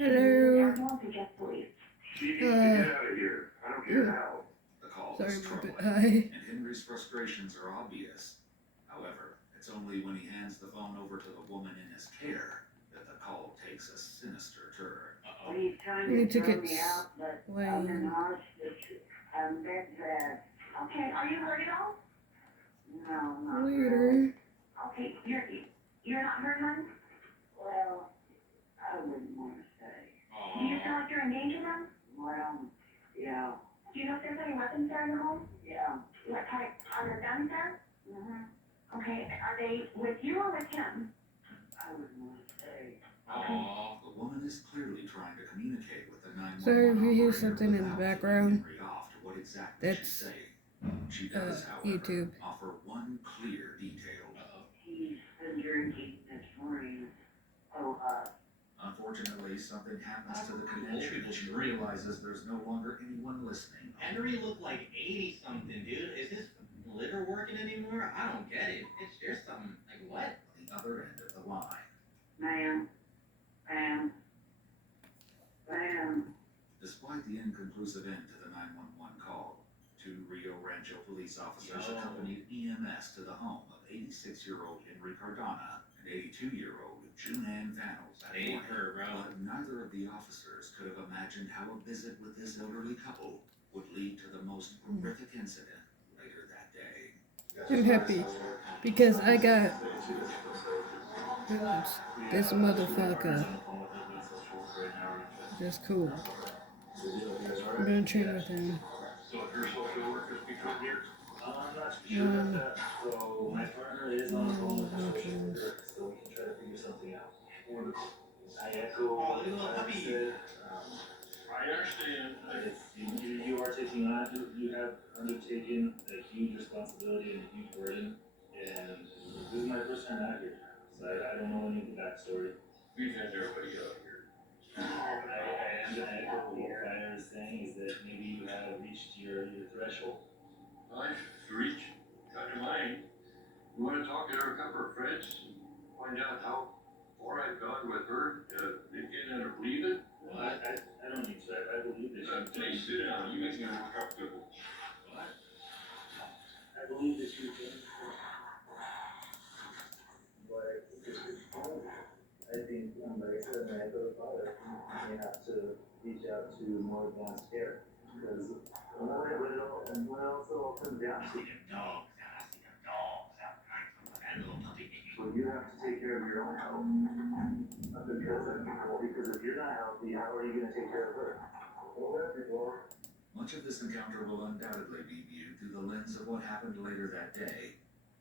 Hello. She needs to get out of here. I don't care how. The call Sorry, is I'm a bit troubling, high. and Henry's frustrations are obvious. However, it's only when he hands the phone over to the woman in his care that the call takes a sinister turn. He's trying We need to throw get me out, but I'm in Wayne. hospice. I'm bed rest. Okay, are you hurt at all? No, not really. Later. Okay, you're not hurt, hon? Well, I wouldn't want to say. Do you feel like you're in danger, then? Well, yeah, Do you know if there's any weapons there in the home? yeah. What type? Are there guns there? Mm-hmm. Okay, are they with you or with him? I wouldn't want to say. The woman is clearly trying to communicate with the 911 Sorry if you hear operator something in the without background. tipping Henry off to what exactly That's she's saying. She does, however, YouTube. offer one clear detail. He's been drinking this morning. Oh, Unfortunately, something happens to the connection and she realizes there's no longer anyone listening. Henry looked like 80-something, dude. Is his liver working anymore? I don't get it. There's something, like, what? The other end of the line. ma'am, ma'am. Despite the inconclusive end to the 911 call, 2 Rio Rancho police officers accompanied EMS to the home of 86-year-old Henry Cardona and 82-year-old Junan Vanels that Ain't morning. her, bro. But neither of the officers could have imagined how a visit with this elderly couple would lead to the most horrific incident later that day. I'm happy because I got this motherfucker. That's cool. I'm gonna train with him. So if your social workers become here? I'm not sure about that. So my partner is on the phone with the social worker, so we can try to figure something out. I echo Oh, what look at the little Ryan puppy. said. I understand. You are taking on, you have undertaken a huge responsibility and a huge burden, and this is my first time out here, so I don't know any of the backstory. We've had everybody out here. I am gonna echo what Ryan is saying, is that maybe you have reached your threshold. I've reached out of mine. You want to talk to her, a couple of friends, find out how far I've gone with her, they can believe it? Well, I don't need to, I believe that you Please sit down, you make me uncomfortable. I believe that you can. But I think, like I said, when I go to father, you may have to reach out to more advanced care. Because when else it all comes down to, That little puppy. well, you have to take care of your own health. Because if you're not healthy, how are you going to take care of her? Much of this encounter will undoubtedly be viewed through the lens of what happened later that day.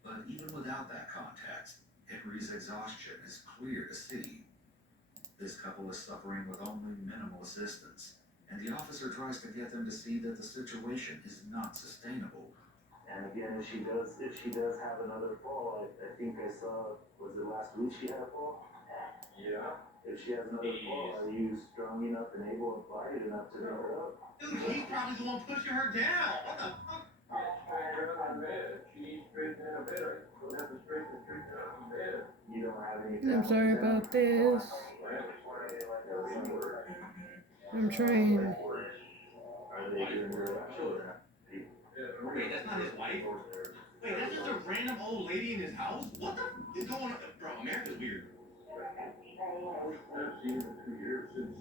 But even without that context, Henry's exhaustion is clear to see. This couple is suffering with only minimal assistance, and the officer tries to get them to see that the situation is not sustainable. And again, if she does have another fall, I think I saw, was it last week she had a fall? Yeah. If she has another fall, are you strong enough and able and quiet enough to pick her up? Dude, he's probably the one pushing her down. What the fuck? She needs to straighten out a bed. Don't have to straighten out a bed. You don't have any. I'm sorry about this. I'm trying. Are they doing your children? Wait, that's not his wife? Wait, that's just a random old lady in his house? What the f is going on? Bro, America's weird. I've seen it in 2 years since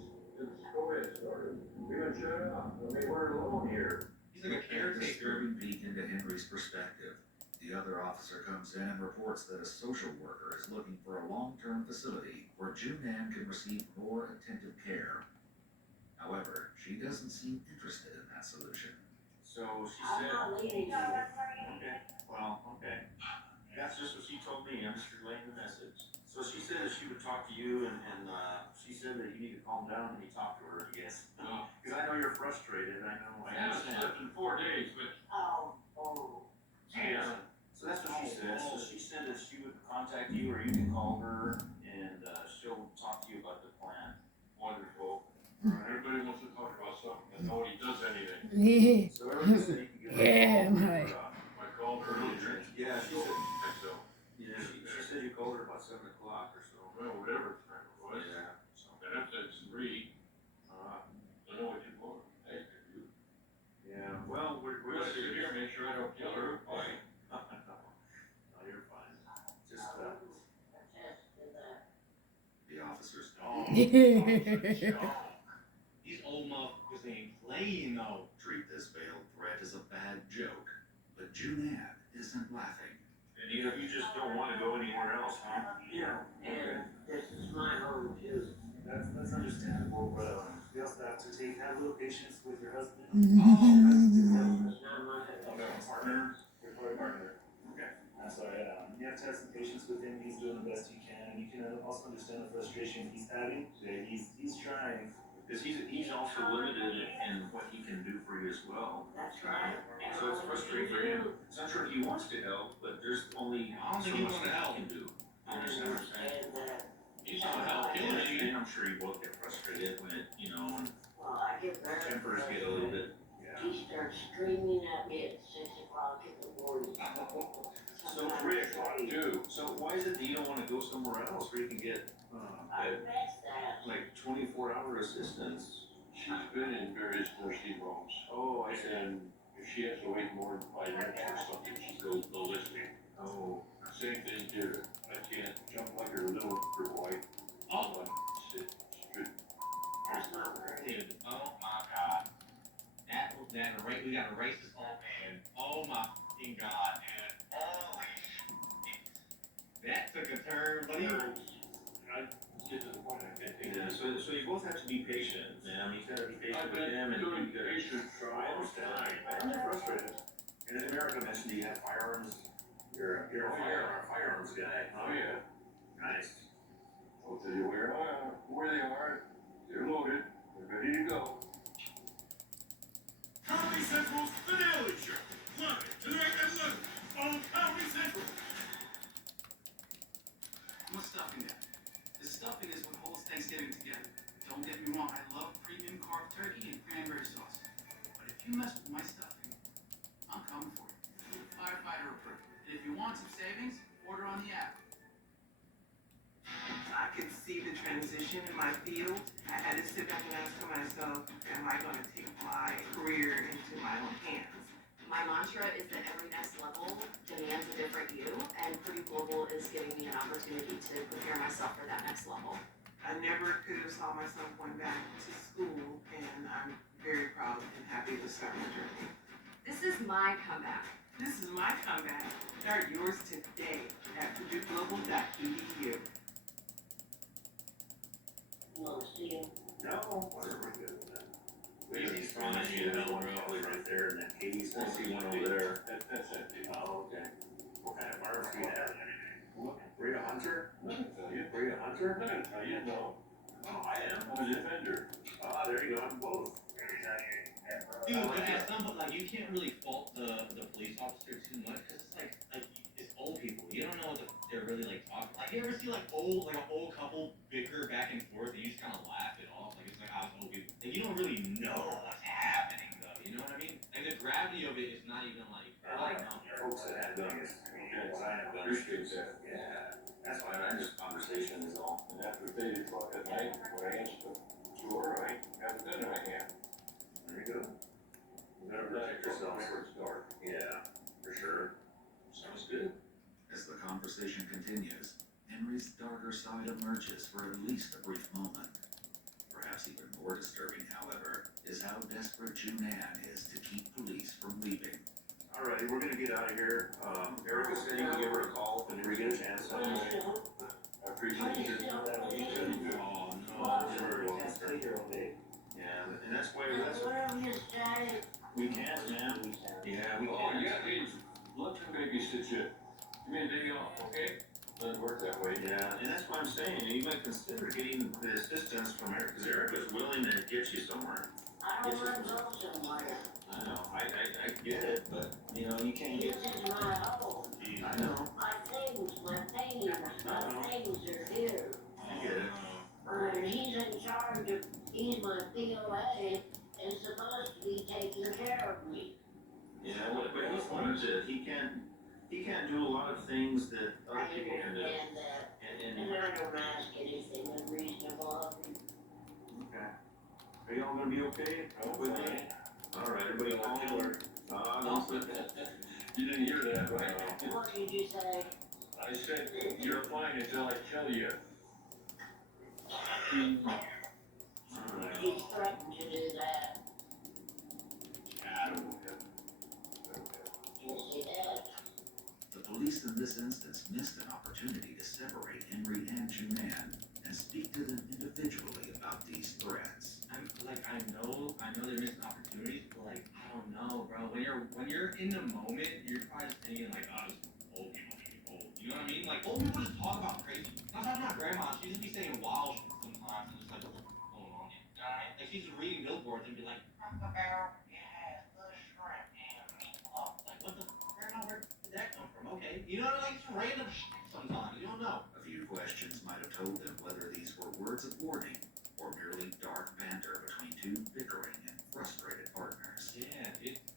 COVID started. We haven't shut up. I mean, we're alone here. He's like a A caretaker. disturbing peek into Henry's perspective. The other officer comes in and reports that a social worker is looking for a long-term facility where Junan can receive more attentive care. However, she doesn't seem interested in that solution. So she said, okay, well, okay. That's just what she told me. I'm just relaying the message. So she said that she would talk to you, and she said that you need to calm down when you talk to her, I guess. Because I know you're frustrated. I know. I I haven't understand. slept in 4 days, but Yeah. So that's what she said. So she said that she would contact you, or you can call her, and she'll talk to you about the plan. wonderful. Everybody wants to talk about something, and nobody does anything. Yeah. So everyone said you can get Yeah, her. my. I called her earlier. Yeah, she said. So, Yeah, she said you called her about 7 o'clock or so. well, whatever time it was. Yeah. So. And if it's 3, These old motherfuckers ain't playing though. Treat this veiled threat as a bad joke, but Junan isn't laughing. And you just don't want to go anywhere else, huh? Yeah, and this is my home too. That's understandable, but you also have to have a little patience with your husband. Oh, It's not my partner. your partner. Okay. I'm sorry, you have to have some patience with him. He's doing the best he can. You can also understand the frustration he's having. Yeah, he's trying. Because he's also limited in what he can do for you as well. That's right. So it's frustrating for him. It's not sure if he wants to help, but there's only I don't so think he much wants to that help. he can do. You understand what I'm saying? He's trying to help kill you. And I'm sure you both get frustrated when it, when Well, I get very tempers get a little bit. He starts screaming at me at 6 o'clock in the morning. So Rick, dude, so why is it that you don't want to go somewhere else where you can get I bet that. like 24-hour assistance? She's been in various nursing homes. Oh, I see. And if she has to wait more than 5 minutes or something, she goes ballistic. Oh, Same thing here. I can't jump like her little boy. Oh, Sit straight. That's not right. dude. Oh my god. We got a racist old man. Oh my fucking god, dude. Holy shit. That took a turn, buddy. I get to the point I can't take yeah. it. So you both have to be patient, man. You gotta be patient I've with him, been and doing you gotta. patient I trials. understand. I'm frustrated. And in America, mentioned you have firearms. You're a firearms guy. Oh, yeah. Nice. I'll tell you where they are. They're loaded. They're ready to go. Comedy Central's The Daily Show. Live tonight at 11 on Comedy Central. What's stuffing that? The stuffing is what holds Thanksgiving together. Don't get me wrong, I love premium carved turkey and cranberry sauce. But if you mess with my stuffing, I'm coming for you. Firefighter approved. And if you want some savings, order on the app. I could see the transition in my field. I had to sit back and ask myself, am I going to take my career into my own hands? My mantra is that every next level demands a different you, and Pretty Global is giving me an opportunity to prepare myself for that next level. I never could have saw myself going back to school, and I'm very proud and happy to start my journey. This is my comeback. This is my comeback. Start yours today at purdueglobal.edu. You want to see him? No, whatever we do with that. He's trying to see the probably right there, and then Katie's gonna see one over there. That's empty. Oh, okay. What kind of firearms do you have? Were you a hunter? I'm not gonna tell you. Were you a hunter? I'm not gonna tell you, no. Oh, I am. I'm a defender. Ah, there you go, I'm both. Dude, but at some point, like, you can't really fault the police officer too much, because it's like it's old people. You don't know what they're really like talking. Like, you ever see like an old couple bicker back and forth, and you just kind of laugh it off, like it's like how old people. Like, you don't really know what's happening though. You know what I mean? Like the gravity of it is not even like no. Folks that have guns. What I have guns. Appreciate that. Yeah. That's why I just conversation is all. And after 8 o'clock at night, when I answer the door, I have a gun in my hand. There you go. You gotta protect yourself. Whenever it's dark. Yeah, for sure. Sounds good. As the conversation continues, Henry's darker side emerges for at least a brief moment. Perhaps even more disturbing, however, is how desperate Junan is to keep police from leaving. Alrighty, we're gonna get out of here. Erica said you can give her a call whenever you get a chance. I appreciate it. Oh no. Very well, mister. Yeah, and that's why Whatever you say. we can't, man. Yeah, we Oh, can't. yeah, hey, let them babysit you. Give me a day off, okay? Doesn't work that way. Yeah, and that's what I'm saying. You might consider getting the assistance from Erica, because Erica's willing to get you somewhere. I don't want to go somewhere. I know, I get it, but, you can't This get. is my home. I know, My things, my paintings, my things are here. I get it. And he's in charge of, he's my POA and supposed to be taking care of me. Yeah, but he's limited. He can't do a lot of things that I other people can do. understand that. And And I don't ask anything unreasonable of you. okay. Are y'all gonna be okay with me? Alright, everybody calm. No. You didn't hear that, right? What did you say? I said, you're fine until I tell you. He's threatened to do that. I don't know. Yes, he does. The police in this instance missed an opportunity to separate Henry and Junan and speak to them individually about these threats. I know there is opportunities, but like, I don't know, bro. When you're in the moment, you're probably just thinking like, oh, this old people make me old. You know what I mean? Like, old people just talk about crazy. I'm talking about grandma. She just be saying wild shit sometimes, and it's like, what's going on here? You know what I mean? Like, she's just reading billboards and be like, Cracker Barrel, yes, the shrimp and meatloaf. Like, what the grandma? Where did that come from? Okay, you know, like just random shit sometimes. You don't know. A few questions might have told them whether these were words of warning or merely dark banter between two bickering and frustrated partners. Yeah,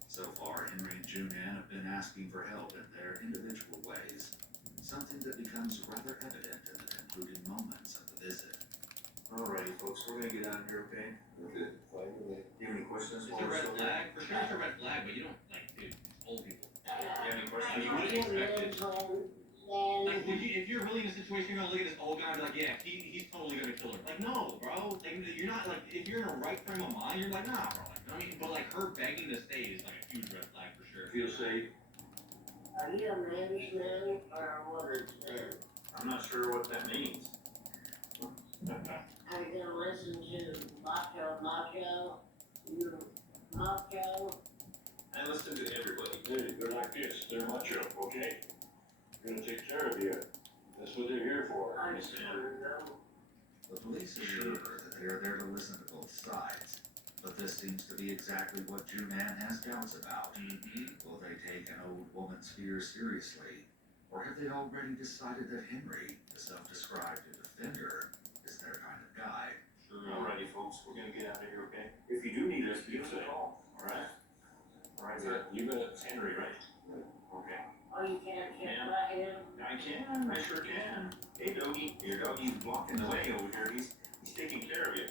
So far, Henry and Junan have been asking for help in their individual ways, something that becomes rather evident in the concluding moments of the visit. Alrighty, folks, we're gonna get out of here, okay? Okay. Do you have any questions? it's a red flag. For sure, it's a red flag, but you don't like, dude. It's old people. Do you have any questions? You wouldn't expect it. Like, Then, if you're really in a situation, you're gonna look at this old guy and be like, yeah, he's totally gonna kill her. Like, no, bro. Like, you're not, like, if you're in a right frame of mind, you're like, nah, bro. Like, I mean, but, like, her begging to stay is, like, a huge red flag for sure. Feel safe? are you a man's man or a woman's man? I'm not sure what that means. Are you gonna listen to Macho? You Macho? I listen to everybody. They're like this, they're macho, okay? They're gonna take care of you. That's what they're here for. I sure know. The police assure her that they are there to listen to both sides, but this seems to be exactly what Junan has doubts about. Will they take an old woman's fears seriously, or have they already decided that Henry, the self-described defender, is their kind of guy? Alrighty, folks, we're gonna get out of here, okay? If you do need us, give us a call, alright? Alright, sir. You bet it's Henry, right? Okay. Oh, you can't kick Ma'am? my head? I can, I sure can. Hey, doggy, your doggy's blocking the way over here. He's taking care of you.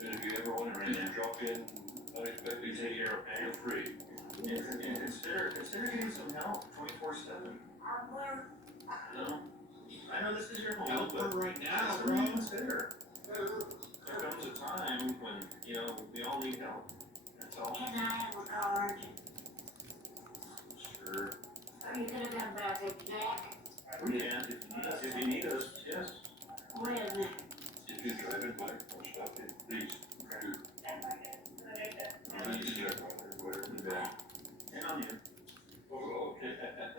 And if you ever want to drop in unexpectedly, take care of, feel free. And consider getting some help 24/7. Where? No? I know this is your home, Help her but right now, that's something to bro. consider. There comes a time when, we all need help. That's all. Can I have a card? Sure. Are you gonna come back and check? We can, if you need us, yes. When? If you're driving by, I'll stop in, please. Whatever the bad. And on you. Oh, okay.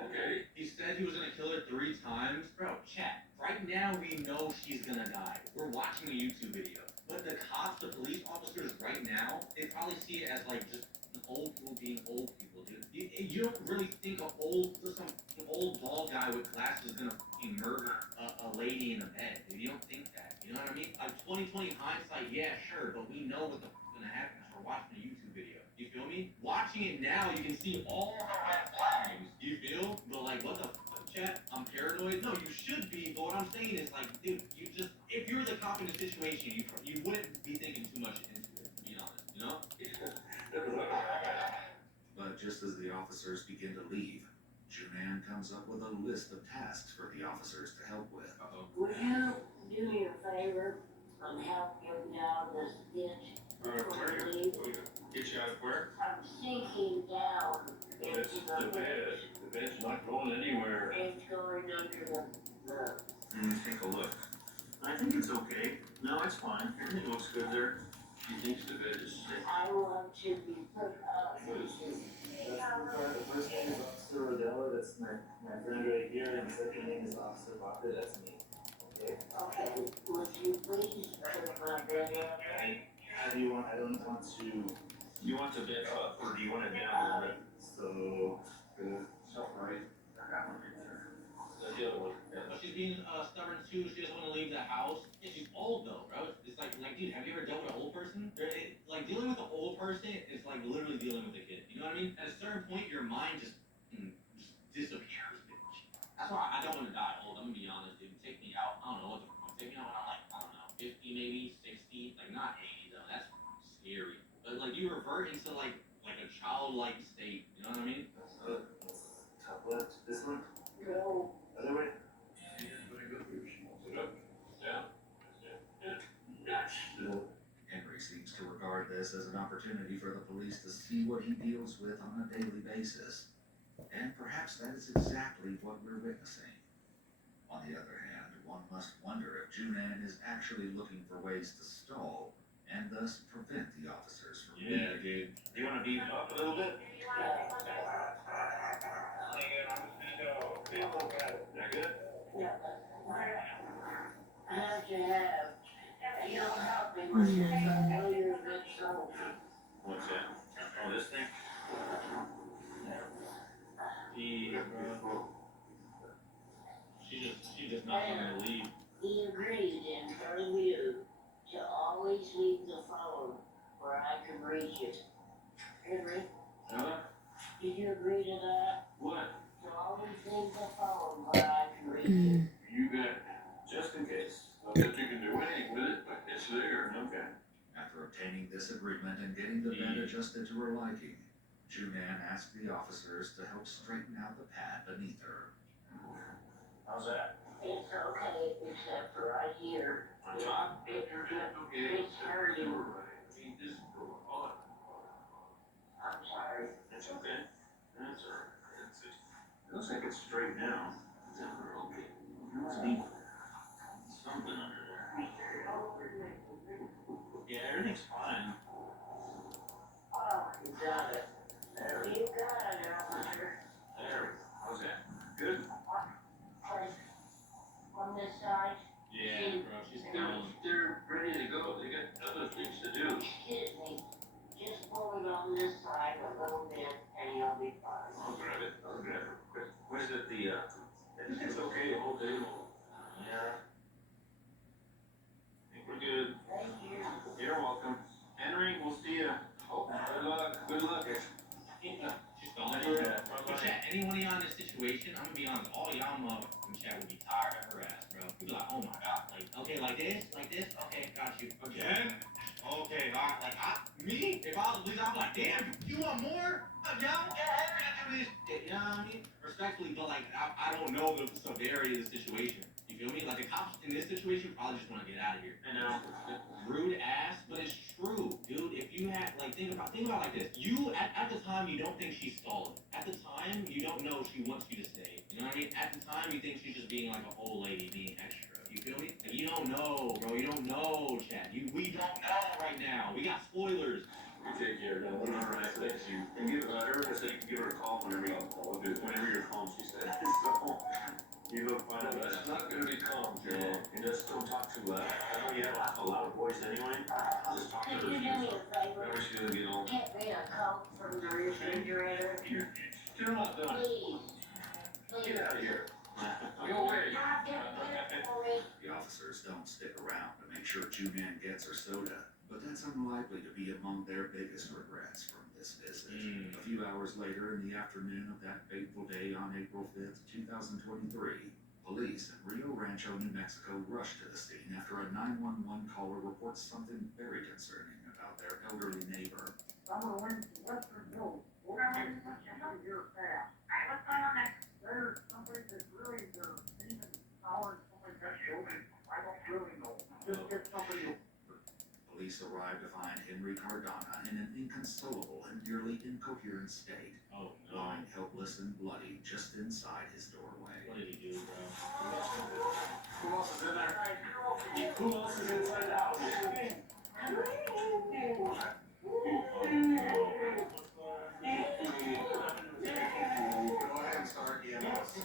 Okay. He said he was gonna kill her 3 times. Bro, chat. Right now we know she's gonna die. We're watching a YouTube video. But the cops, the police officers right now, they probably see it as like just old people being old people, dude. You don't really think some old bald guy with glasses is gonna fucking murder a lady in the bed, dude. You don't think that. You know what I mean? Like 2020 hindsight, yeah, sure, but we know what the fuck's gonna happen because we're watching a YouTube video. You feel me? Watching it now, you can see all the red flags. You feel? But like, what the fuck, chat? I'm paranoid? No, you should be, but what I'm saying is like, dude, if you're the cop in the situation, you wouldn't be thinking too much into it, to be honest, you know? But just as the officers begin to leave, Junan comes up with a list of tasks for the officers to help with. Would you do me a favor and help him down this ditch before we leave? Get you out of where? I'm sinking down into It's the the bed. The bed's not going anywhere. It's going under the Take a look. I think it's okay. No, it's fine. Everything looks good there. She thinks the bed is sick. I want to be put up. The first name is Officer Rodella, that's my friend right here, and the second name is Officer Baca, that's me. Okay? Okay, would you please put my bed up? How do you want, I don't want to, You want the bed up or do you want it down a little bit? so, Right. I got one right there. That's the other one. She's being stubborn too. She doesn't want to leave the house. Yeah, she's old though, bro. It's like, dude, have you ever dealt with an old person? Like dealing with an old person is like literally dealing with a kid. You know what I mean? At a certain point, your mind just disappears, bitch. That's why I don't want to die old. I'm gonna be honest, dude. Take me out. I don't know what the fuck. Take me out when I'm like, I don't know, 50 maybe, 60, like not 80 though. That's scary. But like you revert into like a childlike state. You know what I mean? Top left, this one, No. other way. Very good. She wants it up, down. Not regard this as an opportunity for the police to see what he deals with on a daily basis. And perhaps that is exactly what we're witnessing. On the other hand, one must wonder if Junan is actually looking for ways to stall and thus prevent the officers from leaving. Dude. You wanna beef up a little bit? That good? I have to have, you don't help me with this, I know you're a good soldier. What's that? Oh, this thing? She's just not gonna leave. He agreed in front of you to always leave the phone where I can reach it. Henry, Huh? did you agree to that? What? To always leave the phone where I can reach it. You bet. Just in case. Not that you can do anything with it, but it's there. Okay. After obtaining this agreement and getting the bed adjusted to her liking, Junan asked the officers to help straighten out the pad beneath her. How's that? It's okay, except for right here. On top? It's hurting. I'm sorry. It's okay. That's alright. It looks like it's straight now. It's never okay. There must be something under there. Yeah, everything's fine. Oh, you got it. You got it, officer. There. How's that? Good? On this side, Yeah, bro, she's gone. They're ready to go. They got other things to do. excuse me, just pull it on this side a little bit and you'll be fine. I'll grab it. I'll grab it. Quick. Where's it? It's okay to hold it. Yeah. I think we're good. Thank you. You're welcome. Henry, we'll see ya. Oh, good luck. Good luck. She's gone. But chat, anyone on this situation, I'm gonna be honest, all y'all motherfucking chat would be tired of her ass, bro. You'd be like, oh my god, like, okay, like this, okay, got you. Again? Okay, alright, like, me? If I was a police, I'd be like, damn, you want more? Y'all get Henry to do this. You know what I mean? Respectfully, but like, I don't know the severity of the situation. You feel me? Like, the cops in this situation probably just wanna get out of here. I know. Rude ass, but it's true, dude. If you had, like, think about like this. You, at the time, you don't think she's stalling. At the time, you don't know she wants you to stay. You know what I mean? At the time, you think she's just being like an old lady, being extra. You feel me? Like, you don't know, bro. You don't know, Chad. We don't know right now. We got spoilers. You take care of that. Alright, thanks you. And give Erica said you can give her a call whenever you're calm, she said. So, you look fine. That's not gonna be calm, Joe. Yeah, and just don't talk too loud. I know you have a loud voice anyway. Just talk to her. Could you do me a favor? Whenever she's gonna get home. Get me a Coke from the refrigerator. You're still not done. Please. Get out of here. Go away. God, get it for me. The officers don't stick around to make sure Junan gets her soda, but that's unlikely to be among their biggest regrets from this visit. A few hours later in the afternoon of that fateful day on April 5th, 2023, police in Rio Rancho, New Mexico rushed to the scene after a 911 caller reports something very concerning about their elderly neighbor. Someone went to Western Hills. We're going to here fast. Alright, what's going on there? There's somebody that really, they're even calling somebody that building. I don't really know. Just get somebody. Police arrived to find Henry Cardona in an inconsolable and nearly incoherent state, Oh no. lying helpless and bloody just inside his doorway. What did he do, bro? Who else is in there? Who else is inside the house? Go ahead and start the EMS.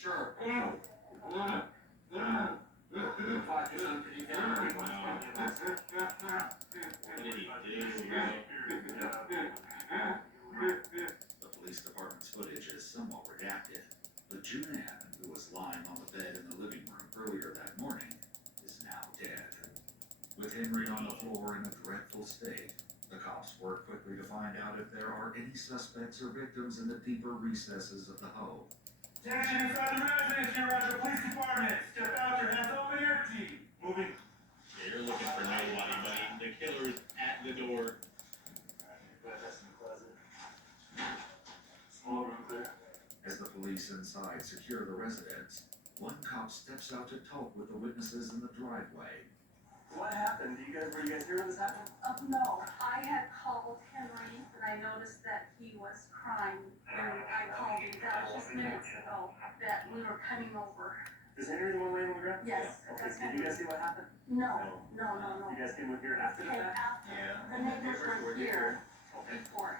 Sure. What did he do, bro? The police department's footage is somewhat redacted, but Junan, who was lying on the bed in the living room earlier that morning, is now dead. With Henry on the floor in a dreadful state, the cops work quickly to find out if there are any suspects or victims in the deeper recesses of the home. Attention inside the residence, here at the police department. Step out, your hands open, empty. Moving. inside secure the residence, one cop steps out to talk with the witnesses in the driveway. What happened? Were you guys here when this happened? No, I had called Henry and I noticed that he was crying when I called him, that was just minutes ago, that we were coming over. Is Henry the one laying on the ground? Yes, Okay, that's did you guys see what happened? No. You guys came up here after the Okay, fact? after, Yeah. the neighbors were here before.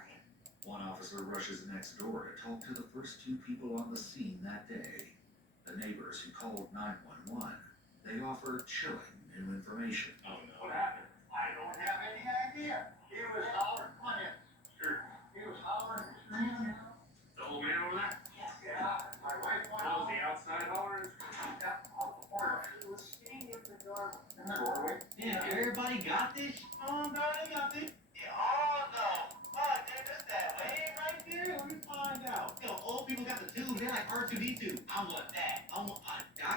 One officer rushes next door to talk to the first two people on the scene that day. The neighbors who called 911. They offer chilling new information. Oh no. What happened? I don't have any idea. He was hollering, come on in. Sure. He was hollering, screaming. The old man over there? Yeah, my wife went That was out. the outside hollering? Yeah, off the corner. He was standing in the door. In the doorway. Damn, everybody got this? Oh, bro, they got this. Yeah, oh no. Fuck, they missed that way. Right there, let me find out. Yo, old people got the tubes, they're like R2D2. I want that. I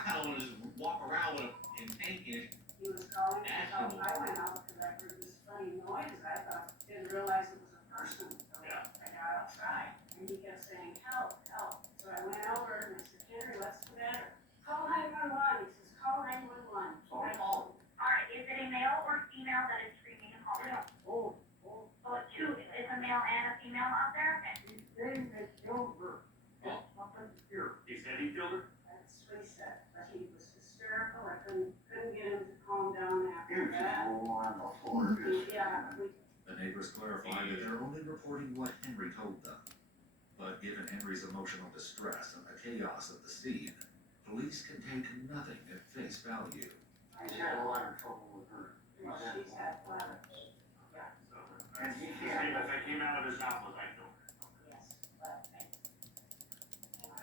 kind of want to just walk around with a tank in it. He was calling, National. I went out because I heard this funny noise, I thought, didn't realize it was a person. So Yeah. I got outside and he kept saying, help, help. So I went over and I said, Henry, what's the matter? Call 911. He says, call 911. So I called. Alright, is it a male or female that is screaming and calling? Oh, So it's two, it's a male and a female out there? his name is Gilbert. Oh. Nothing here. He said he killed her? That's what he said, but he was hysterical. I couldn't get him to calm down He after was just that. rolling on the floor. Yeah, we The neighbors clarify that they're only reporting what Henry told them. But given Henry's emotional distress and the chaos of the scene, police can take nothing at face value. He's had a lot of trouble with her. she's had flash. And he The can't. statement that came out of his mouth was, I killed her. Yes, but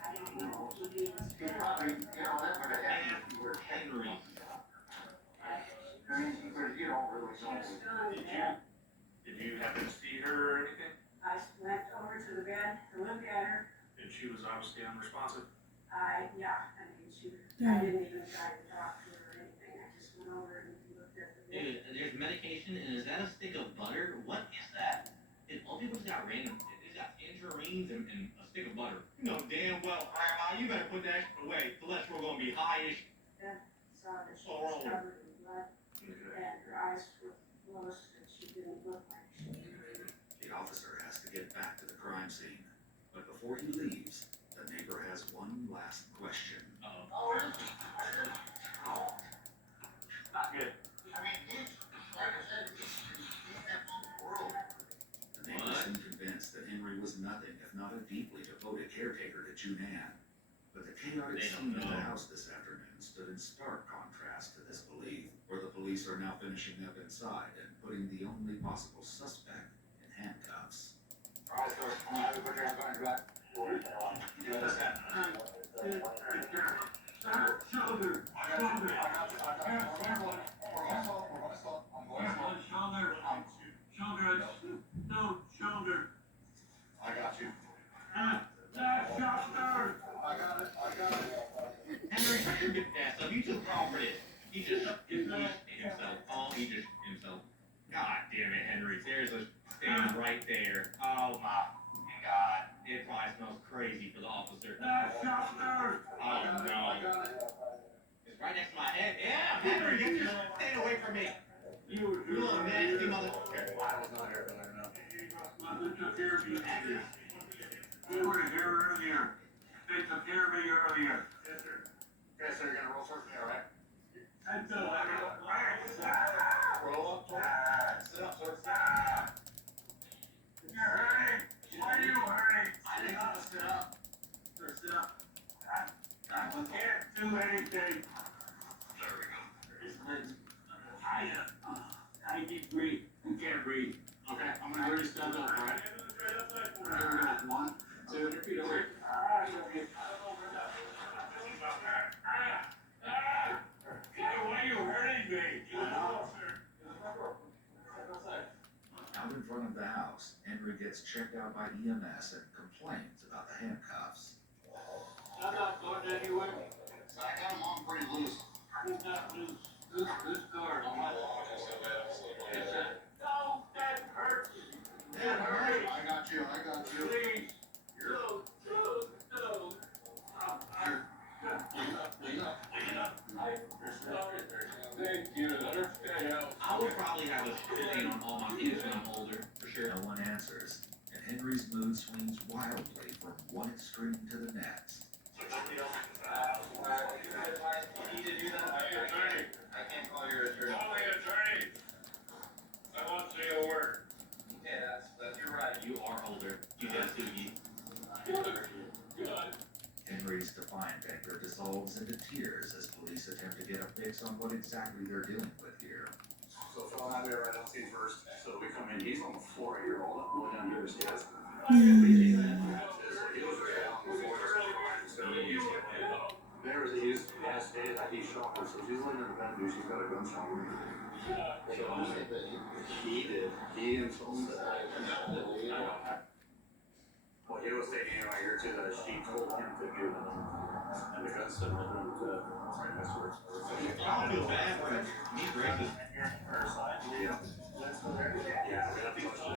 I don't know. He was He probably, that would have happened if you were Henry. I mean, but you don't really She know. was gone, Did yeah. Did you happen to see her or anything? I went over to the bed to look at her. And she was obviously unresponsive. Yeah, I mean, I didn't even try to talk to her or anything. I just went over and looked at the bed. Dude, there's medication, and is that a stick of butter? What is that? Dude, old people just got random. They got tangerines and a stick of butter. You know damn well, Grandma, you better put that shit away. Cholesterol gonna be high-ish. Saw that she was covered in blood and her eyes were closed and she didn't look like she did. The officer has to get back to the crime scene. But before he leaves, the neighbor has one last question. Not good. I mean, he's, like I said, he's that world. The neighbor seemed convinced that Henry was nothing if not a deeply devoted caretaker to Junan. But the chaotic They scene don't at the know. house this afternoon stood in stark contrast to this belief, where the police are now finishing up inside and putting the only possible suspect in handcuffs. Alright, so, come on, everybody, I'm going to back. You understand? Shoulder. Shoulder. I got you. Shoulder. I got it. Henry, you get that stuff. You too grown for this. He just himself. Oh, he just himself. God damn it, Henry. There's a stand right there. Oh my God. It probably smells crazy for the officer. Shoulder. Oh no. It's right next to my head. Yeah, Henry, get your stand away from me. You little nasty motherfucker. I was not here earlier, no. Mother took care of you. They were here earlier. They took care of me earlier. Yes, sir. Okay, so you're gonna roll towards me, alright? And Roll up towards sit up towards you're hurting. Why are you hurting? I think I'll just sit up. Sir, sit up. I can't do anything. There we go. His legs. I can't breathe. You can't breathe. Okay, I'm gonna really stand up, alright? Here we go. 1, 2, 3. Why are you hurting me? Out in front of the house, Henry gets checked out by EMS and complains about the handcuffs. I'm not going anywhere. So I got him on pretty loose. He's not loose. Loose guard. No, that hurts. That hurts. I got you. Please. No. Thank you, Leonard. That helps. I would probably have a stain on all my kids when I'm older, for sure. No one answers, and Henry's mood swings wildly from one extreme to the next. You need to do that? I can't call your attorney. Call the attorney. I want to say a word. Yeah, you're right. You are older. You got to be. Good. Henry's defiant anger dissolves into tears as police attempt to get a fix on what exactly they're dealing with here. So Phil and I were right on scene first, so we come in, he's almost 4-year-old, I'm going down here to see us. He's shot her, so she's laying in the bed, she's got a gunshot wound. He insulted her. Well, he was taking it right here too, that she told him to give it, and the gun said, right next to her. I don't feel bad for me, racist. Yeah.